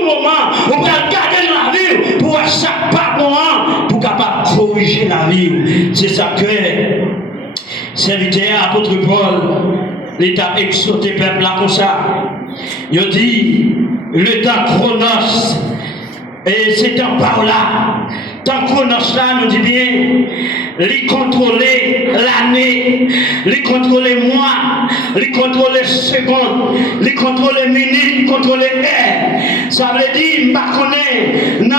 tout moment, on va garder la vie pour chaque pas bon, pour capable corriger la vie. C'est ça que serviteur apôtre Paul, l'État exhorté peuple là comme ça. Il dit, le temps chronos, et c'est temps par là. Tant chronos là, nous dit bien, les contrôler l'année, les contrôler mois, les contrôler secondes, les contrôler minutes, les contrôler heures. Ça veut dire, pas connaître, non,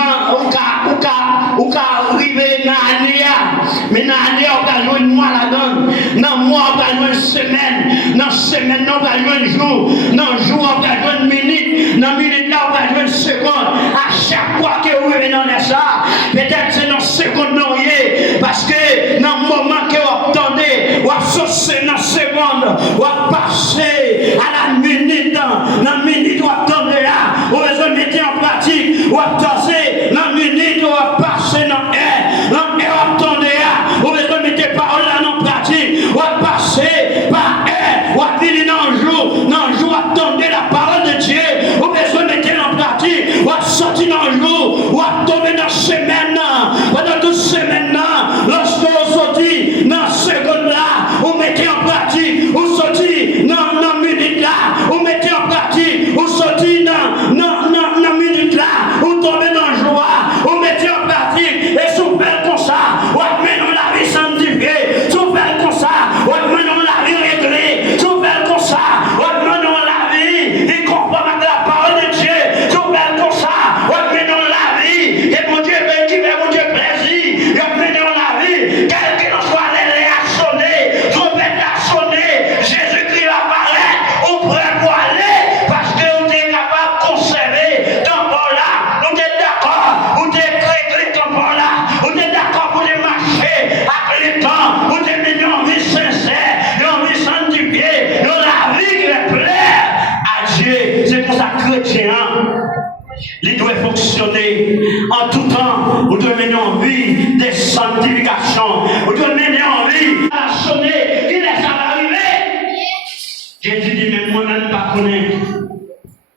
ou arriver dans l'année, mais dans l'année, on va jouer une mois là-dedans, dans le mois, on va jouer une semaine, dans la semaine, on va jouer un jour, dans le jour, on va jouer une minute, dans la minute, là, on va jouer une seconde. À chaque fois que vous venez dans ça, peut-être c'est dans seconde non, parce que dans le moment que vous attendez, vous associez dans seconde, vous passez à la minute, dans la minute, vous attendez là, vous besoin de mettre en pratique, vous attendez dans la minute, vous passez dans heure, vous attendez là, vous besoin de mettre parole là en pratique, vous passez par heure, vous venez dans le jour, attendez la parole de Dieu, vous besoin de mettre en pratique, vous sortir dans le jour, vous tomber dans la semaine, pendant toute semaine, lorsque vous sortez dans la seconde là, vous mettez en pratique, vous sortez dans la minute là, vous mettez en pratique, vous sortez dans la minute là, vous tombez dans le jour, vous mettez en pratique, et sous belle comme ça, vous menez la vie sanctifiée, sous belle comme ça, vous menez la vie réglée, sous belle comme ça, vous menez la vie, et conforme à la parole de Dieu, sous belle comme ça, vous menez la vie, et mon Dieu béni, mais mon Dieu plaisir, vous menez la vie, quel que soit les sonner, trompette à sonner, Jésus-Christ va apparaître, on pourrait pour aller, parce que vous êtes capable de conserver ton port là, vous êtes d'accord, vous êtes réglé ton port là, vous êtes d'accord pour les marcher avec le temps, vous êtes mis en vie sincère, en vie sanctifiée, dans la vie qui est plaire à Dieu. C'est pour ça que chrétien, il doit fonctionner en tout temps. Vous devez mener en vie des sanctifications. Vous devez mener en vie à la sonner. Qui laisse ça arriver? Jésus dit, mais moi-même pas connaître.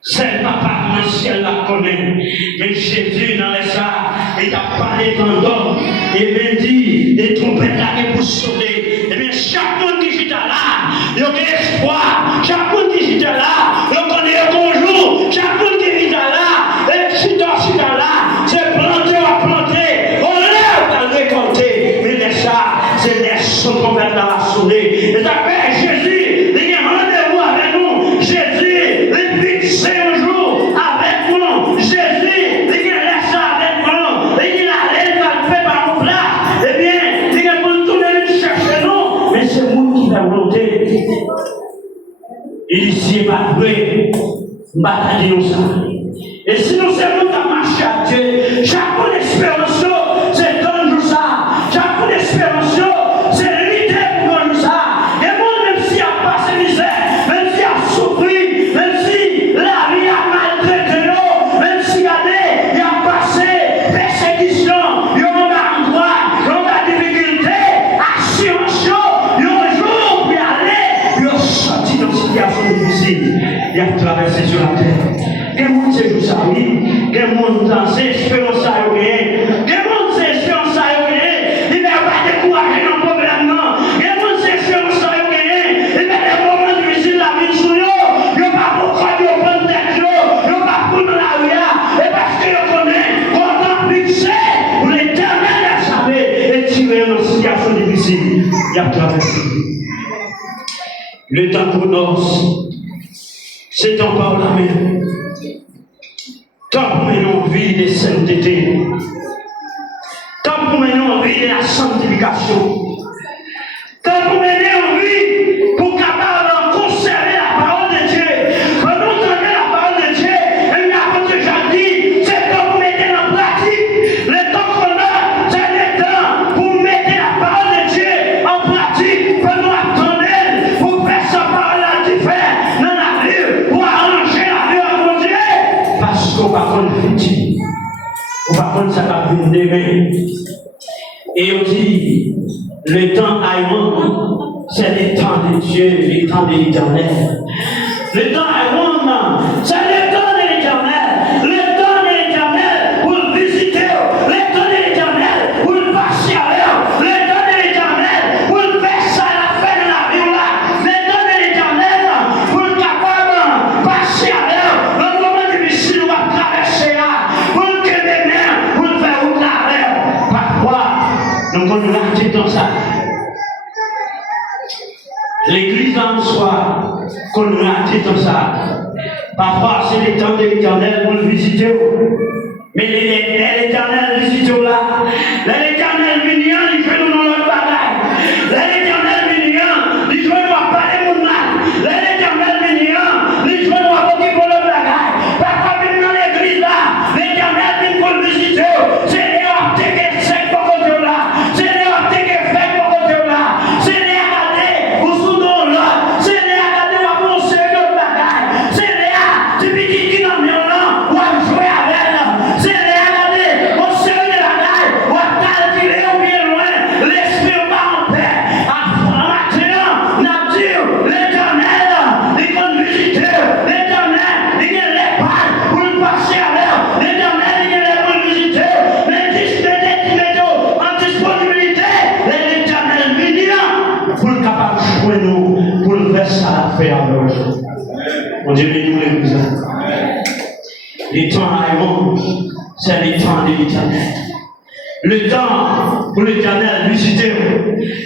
C'est le papa, mon ciel la connaît. Mais Jésus, dans les ça, il a parlé d'un homme. Il m'a dit, les trompettes là pour sauver. Et bien, chaque monde qui est là, il y a espoir. Chaque monde qui est là, il connaît un bonjour. Chaque monde qui est là, et si là, c'est planter ou planter. On lève à récolter. Mais les ça, c'est les sons qu'on va dans la sonner. Et ça fait Jésus, il y a un rendez-vous avec nous. Jésus, il fixe un jour avec nous. Jésus, il laisse ça avec nous. Il a l'air de faire par nos places. Eh bien, il a pour tout le monde chercher nous. Mais c'est vous qui avez volonté. Il dit, pas vrai. Bataille nous ça. Et si nous sommes à marcher à Dieu, chaque espérance, c'est donne-nous ça. Chaque espérance, c'est lutter pour nous ça. Et moi, même s'il y a passé misère, même s'il y a souffert, même si la vie a maltraité nous, même s'il y a passé persécution, il y a un endroit, il y a des difficultés, assurance, il y a un jour pour y aller, il y a sorti dans une situation difficile, il y a traversé sur la terre. Quel monde c'est tout ça, oui? Quel monde c'est espérance ça, oui? Quel monde c'est espérance ça, oui? Il ne va pas décourager dans le problème, non. Quel monde c'est espérance ça, oui? Il va des moments difficiles la vie sur eux. Il n'y a pas pourquoi ils prennent tête, il n'y a pas pour nous la vie, et parce que nous connaissons, content fixé, pour l'éternel la savoir, et tirer dans une situation difficile. Il y a traversé. Le temps pour nous, c'est encore la même. Tant pour mener en vie de sainteté, tant pour mener en vie de la sanctification, tant pour mener en vie pour capable de conserver la parole de Dieu. Quand nous entendons la parole de Dieu, et bien quand je dis, c'est temps pour mettre en pratique. Le temps qu'on a, c'est le temps pour mettre la parole de Dieu en pratique. Quand nous attendons pour faire sa parole à faire dans la vie, pour arranger la vie à mon Dieu. Parce qu'on va prendre le futur. On va prendre ça va venir demain. Et on dit, le temps aïman, c'est le temps de Dieu, le temps de l'Éternel. Le temps aïman, c'est le temps de l'Éternel. Le temps qu'on rate tout ça. Parfois, c'est le temps de l'Éternel pour le visiter. Mais l'Éternel visite là. L'Éternel vient, il fait nous dans notre bagaille. L'Éternel vient, il fait nous parler mon mal. L'Éternel vient, il fait nous apporter pour notre bagaille. Parfois, il vient dans l'église là. L'Éternel vient pour le visiter. C'est les optés qui sont pour côté là. C'est les optés qui fait pour côté là. C'est les regarder ou sous nos là. C'est les regarder ou avancer notre bagaille. C'est les du petit qui n'en vient là ou à jouer avec là. C'est les regarder au sérieux de la gaille ou à calculer ou bien loin. L'esprit pas en paix. Maintenant, n'a dit l'Éternel, il va nous visiter. L'Éternel, il vient les pas pour nous passer à l'heure. L'Éternel, il vient pour nous visiter. Mais disponibilité en disponibilité. L'Éternel vient pour le capable de jouer nous, pour le faire ça à faire avec nous. Mon Dieu, bénis-nous les cousins. Les temps arrivent, c'est les temps de l'Éternel. Le temps pour l'Éternel visiter.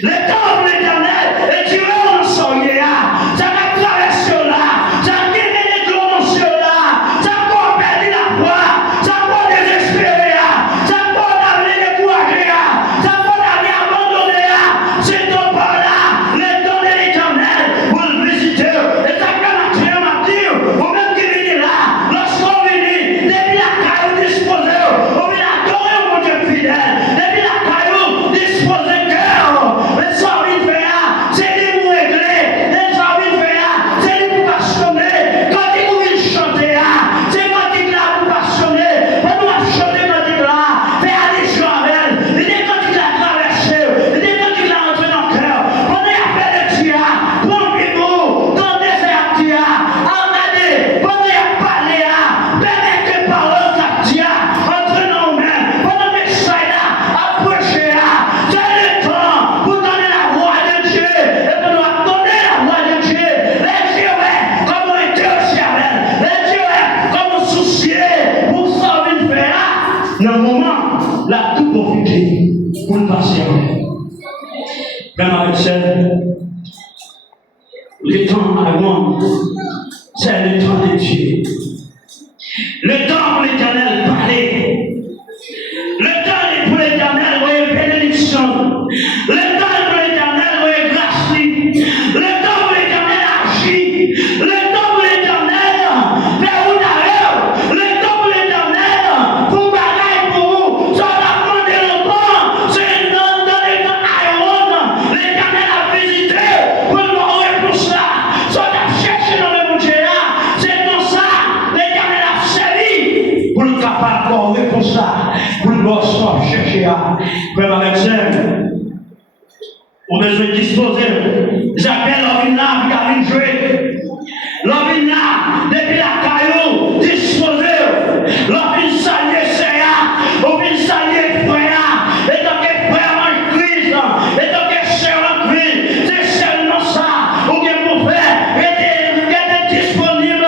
Le temps pour l'Éternel et tu vas en sortir. Ça va traverser là. Ça va gagner les clones là. Ça va perdre la foi. Ça va désespérer. Ça va aller décourager. Ça va aller abandonner. C'est ton pas là. Le temps de l'Éternel pour le visiter. Et ça va marcher ma dire. Ou même qui vient là. Lorsqu'on vient, depuis la caille disposée. On vient adorer mon Dieu fidèle. Depuis la caillou, disposer cœur. Mais ça, il fait c'est lui pour régler. Mais ça, il fait c'est lui pour passionner. Quand il vous chanter, c'est quand il l'a pour passionner. Quand nous va chanter quand il l'a, faire allusion avec elle. Il dit quand il l'a traversé. Il dit quand il l'a entré dans le cœur. On est appelé de Tia. Trompez-vous. Dans le désert Tia. Regardez. On est appelé à. Permettez que parole de Tia. Entre nos mains. Pendant que ça là. Approchez à. C'est le temps pour donner la voix de Dieu. Et pour nous donner la voix de Dieu. Les dieux, comme on était au ciel. Les dieux, comme on souciait pour sauver le faire. Dans le moment, là, tout profiter pour le passer. Même avec celle, le temps avant, c'est le temps de Dieu. Le temps pour l'Éternel parler. Le temps pour l'Éternel, voyez bénédiction. Le temps pour l'Éternel, voyez grâce. Le temps pour l'Éternel, agir. Le temps pour l'Éternel, faire une erreur. Le temps pour l'Éternel, pour bagaille pour vous. Ça va prendre longtemps. C'est dans les temps aérones. L'Éternel a visité pour nous répondre ça. Ça va chercher dans le budget. C'est dans ça. L'Éternel a servi pour le capable de répondre ça. Pour le boss chercher à. Frère avec celle. On a besoin de disposer. J'appelle l'homme là, qui a une jouer. L'homme là, depuis la caillou, disposer. L'homme saluer c'est l'homme saluer frère. Et donc, frère en crise. Et donc, sœur en crise. C'est seulement ça. Ou bien pour faire. Restez disponible.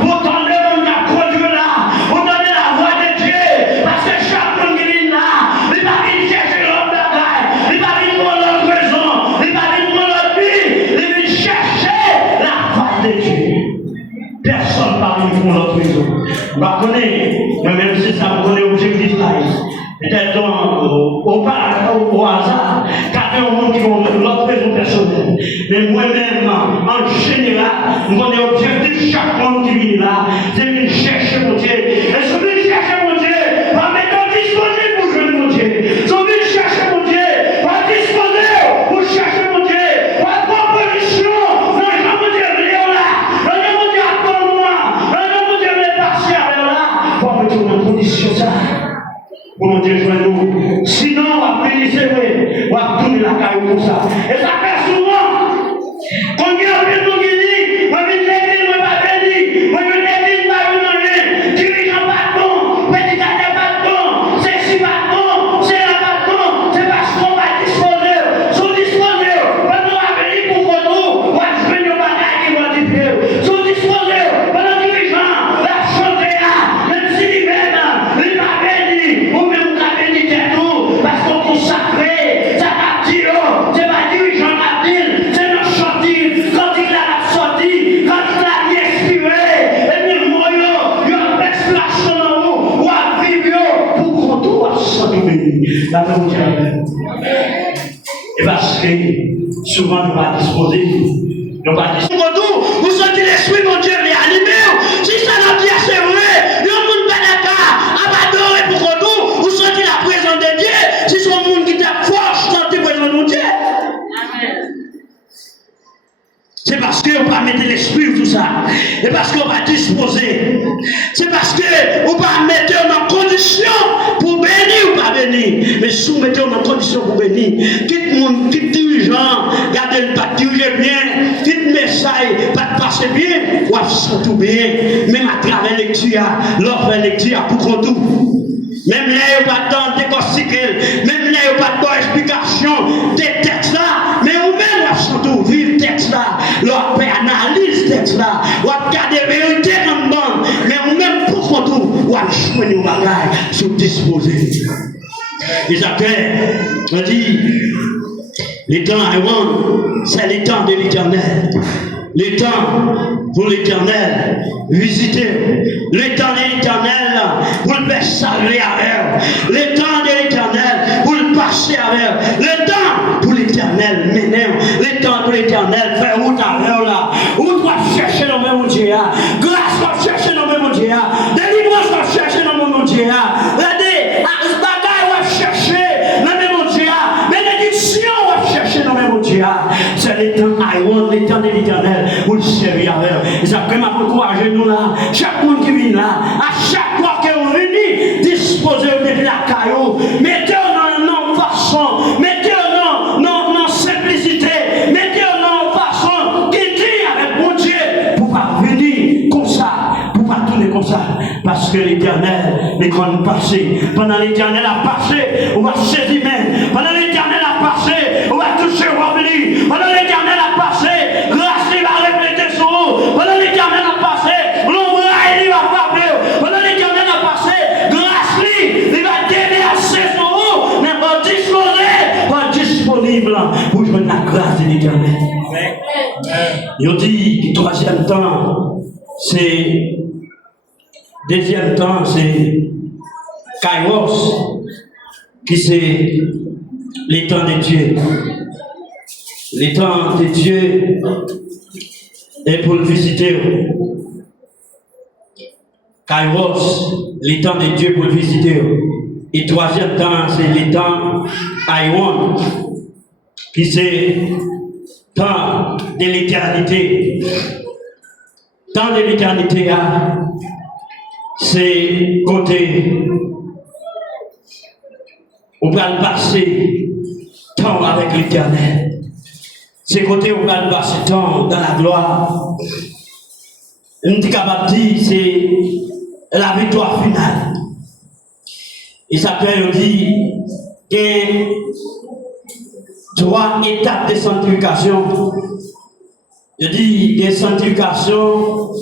Pour donner mon produit là. Pour donner la voix de Dieu. Parce que chaque monde qui vient là, il va venir chercher l'homme bagaille. Il va venir pour l'autre raison. Il va venir pour l'autre vie. Il vient chercher la face de Dieu. Personne ne parle pour l'autre raison. On va connaître, mais même si ça me connaît l'objectif là. Peut-être au hasard, car il y a un monde qui ont l'autre raison personnelle. Mais moi-même, en général, je connais l'objectif chaque monde qui vient là, c'est de venir chercher mon Dieu. Et si vous venez chercher mon Dieu, va mettre disponible pour jouer mon Dieu. Si vous venez chercher mon Dieu, va disposer pour chercher mon Dieu. Va proposition, non, je mon Dieu, viens là. Non, mon Dieu, attends-moi. Non, mon Dieu, viens passer avec là. Pour mettre une condition ça. Pour mon Dieu, joins-nous. Sinon, on va périsser, on va tourner la caille pour ça. Et ça fait souvent. Quand il y a un peu de guéri, moi, je vais l'église, moi, pas béni. Moi, je vais l'église, pas béni. Dirigeant pas bon, petit à pas bon, c'est si pas bon, c'est là pas bon, c'est parce qu'on va disposer. Sous disposer, pendant la béni pour vous, on va jouer nos bagages qui vont dire. Sous disposer, pendant dirigeant, la chanter là, même si lui-même, il va béni, ou même la béni tout, parce qu'on consacré, ça va dire, c'est pas dirigeant la ville, c'est notre chantier, quand il a la passion dans nous, ou à vivre pour qu'on doit s'en béni. La paix au Dieu. Et parce que souvent nous pas disposer, nous pas disposer. Vous sentez l'esprit mon Dieu les animer. Si ça n'a bien c'est vrai, le monde pas d'accord, adorer pour qu'on nous, vous sentez la présence de Dieu. Si son monde qui t'a force, sentez la présence de Dieu. Amen. C'est parce qu'on va mettre l'esprit ou tout ça. Et parce qu'on va disposer. C'est parce qu'on va mettre en condition pour bénir ou pas bénir. Mais soumettez en condition pour bénir. Quitte monde, quitte dirigeant, gardez le pas diriger bien, quitte message, pas de passer bien, ou à tout bien. Même à travers lecture, l'offre lecture pour qu'on tout. Même là, il n'y a pas de temps décortiquer, même là, il n'y a pas de explication des textes là, mais ou même, surtout, vivre le texte là, leur analyse le texte là, ou regarder la vérité comme bon, mais ou même pour qu'on tout, ou à choisir nos bagages, se disposer. Isaac, on dit, les temps I want, c'est les temps de l'éternel. Les temps pour l'éternel, visiter. Les temps de l'éternel, pour le faire saluer avec. Les temps de l'éternel, pour le passer avec. Le temps pour l'éternel, mener. Les temps pour l'éternel, faire route avec là. Où doit chercher le même Dieu. Grâce doit chercher le même Dieu. Délivrance doit chercher le même Dieu. Regardez, bagaille doit chercher le même Dieu. Bénédiction doit chercher le même Dieu. C'est les temps I want, les temps de l'éternel. Pour le servir avec. Et ça peut m'encourager nous là. Chaque monde qui vient là, à chaque fois qu'on vient, disposez depuis la caillou. Mettez-le dans façon, mettez-le dans simplicité, mettez-le dans façon qui dit avec mon Dieu pour pas venir comme ça, pour pas tourner comme ça. Parce que l'éternel est quand nous passer. Pendant l'éternel a passé, on va saisir même. Pendant l'éternel a passé, on va toucher revenu. Pendant l'éternel a passé, grâce il va répéter son nom. Pendant l'éternel a passé, l'ombre il va frapper. Pendant l'éternel a passé, grâce il va déverser son nom. Mais pas disposé, pas disponible pour jouer la grâce de l'éternel. Il dit, le troisième temps, c'est. Deuxième temps, c'est Kairos, qui c'est les temps de Dieu. Les temps de Dieu est pour le visiter. Kairos, les temps de Dieu pour le visiter. Et troisième temps, c'est les temps Iwan, qui c'est temps de l'éternité. Temps de l'éternité, c'est côté on va le passer temps avec l'éternel. C'est côté on va le passer temps dans la gloire. On dit capable de dire c'est la victoire finale. Et ça peut dire qu'il y a 3 étapes de sanctification. Je dis des sanctifications.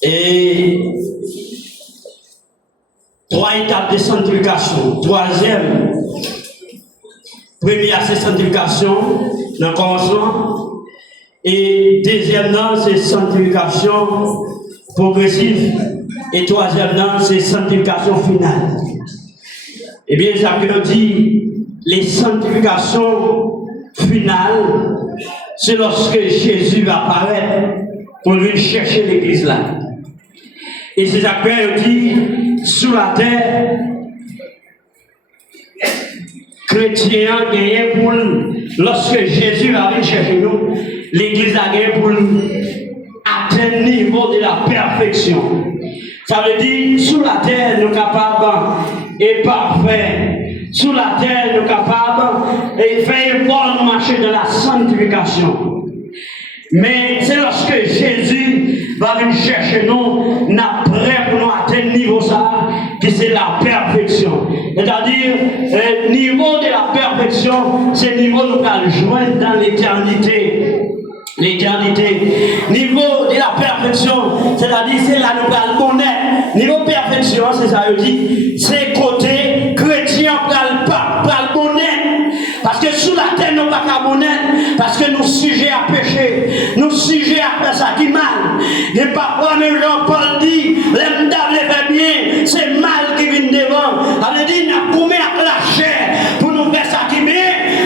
Et 3 étapes de sanctification. Troisième, première c'est sanctification dans le commencement. Et deuxième c'est sanctification progressive. Et troisième c'est sanctification finale. Eh bien, Jacques dit les sanctifications finales, c'est lorsque Jésus va apparaître pour lui chercher l'église là. Et c'est Jacques dit, sous la terre, chrétien gagné pour lorsque Jésus va venir chercher nous, l'église a gagné pour atteindre le niveau de la perfection. Ça veut dire, sous la terre, nous sommes capables et parfaits. Sous la terre, nous sommes capables et faire effort de marcher dans la sanctification. Mais c'est lorsque Jésus va venir chercher nous, n'a prêt pour nous atteindre le niveau ça, qui c'est la perfection. C'est-à-dire, le niveau de la perfection, c'est le niveau que nous allons joindre dans l'éternité. L'éternité. Niveau de la perfection, c'est-à-dire, c'est là nous allons connaître. Niveau perfection, c'est ça, je dis, c'est côté chrétien pour le connaître. Parce que sous la terre, nous ne pouvons pas connaître. Parce que nous sujets à pécher, nous sujets à faire ça qui mal. Et parfois, même Jean-Paul dit, l'homme d'avler fait bien, c'est mal qui vient devant. Ça veut dire, nous avons à la chair pour nous faire ça qui bien,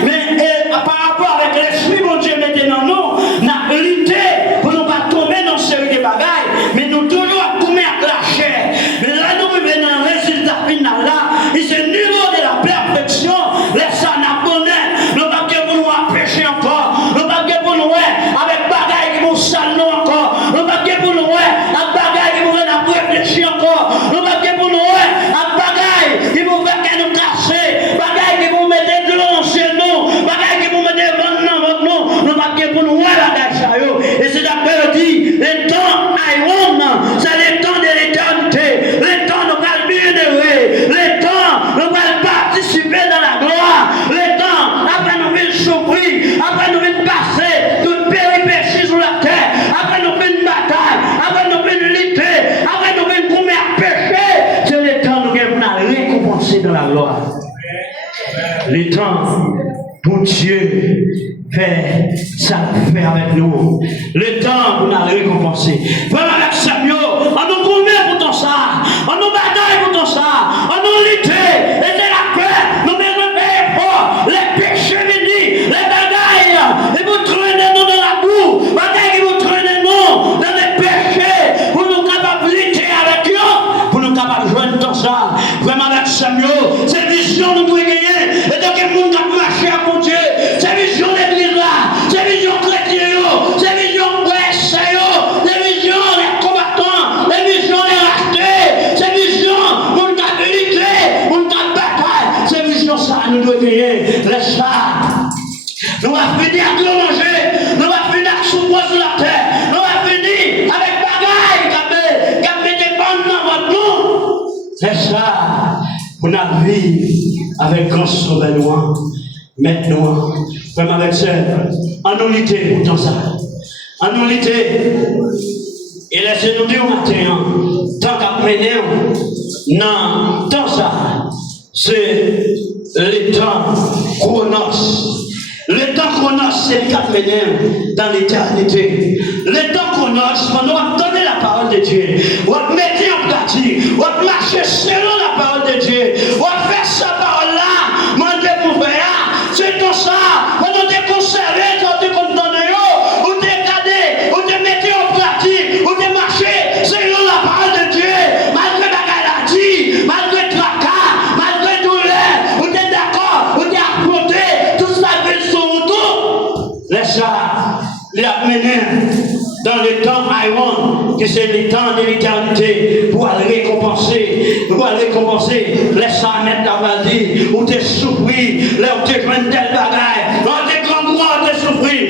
mais par rapport avec l'esprit, mon Dieu, maintenant, nous avons lutté pour nous pas tomber dans ce série de bagailles, mais nous toujours à la chair. Mais là, nous venons dans le résultat final là, et c'est le niveau de la perfection, laisse ça n'a bonheur. Nous pas que pour nous pécher encore, nous pas que pour nous avec bagailles qui vont saler encore, nous pas que pour nous avec bagailles qui vont venir réfléchir encore, nous pas que pour nous avec bagailles qui vont faire nous casser, bagailles qui vont mettre de l'eau chez nous, bagailles qui vont mettre de l'eau, nous pas que pour nous bagailles ça yo. Et c'est d'après dit, le temps c'est le temps de l'éternité, le temps nous va bien heureux, le temps nous va participer dans la gloire, le temps après nous venir souffrir, après nous venir passer toute péripétie sur la terre, après nous venir bataille, après nous venir lutter, après nous venir courir à pécher, c'est le temps nous venir récompenser dans la gloire. Le temps pour Dieu fait ça fait avec nous. Le temps pour nous récompenser. Vraiment avec Samuel, on nous commet pour tout ça, on nous bataille pour tout ça, on nous lutte, et c'est la paix, nous mettons fort, les péchés venus, les bagailles, et vous traînez nous dans la boue, bagailles qui vous traînez nous dans les péchés, pour nous capables de lutter avec eux, pour nous capables de joindre tout ça. Vraiment avec Samuel, c'est vision nous devons gagner, et donc le monde qui marcher à mon Dieu, c'est vision l'église là, c'est vision chrétienne, c'est vision presse, c'est vision les combattants, c'est vision les rachetés, c'est vision mon capilité, mon bataille, c'est vision ça nous devons gagner. Laisse ça. Nous allons finir à tout manger, nous allons finir à souffrir sur la terre, nous allons finir avec bagaille qui a mis des bandes dans votre nom. C'est ça. Pour nous vivre avec grand sauveur, maintenant, vraiment avec ça, en unité pour tout ça. En unité. Et laissez-nous dire maintenant, tant qu'à mener, non, tout ça, c'est le temps chronos. Le temps chronos, c'est le qu'à mener dans l'éternité. Le temps chronos, on doit donner la parole de Dieu. On va mettre en pratique. On va marcher selon la parole de Dieu. On va faire sa parole-là. Mon Dieu pour faire. C'est tout ça. On doit te conserver, on doit te condamner, ou te garder, ou te mettre en pratique, ou te marcher selon la parole de Dieu. Malgré la maladie, malgré le tracas, malgré la douleur, ou te d'accord, ou te affronté, tout ça fait son tour. Laisse ça. Les amener dans le temps Iron, que c'est le temps de l'éternité, pour aller récompenser, laisse ça mettre la maladie, ou te souffrir, là où tu prends tel bagaille, là où tu grand droit, tu souffrir,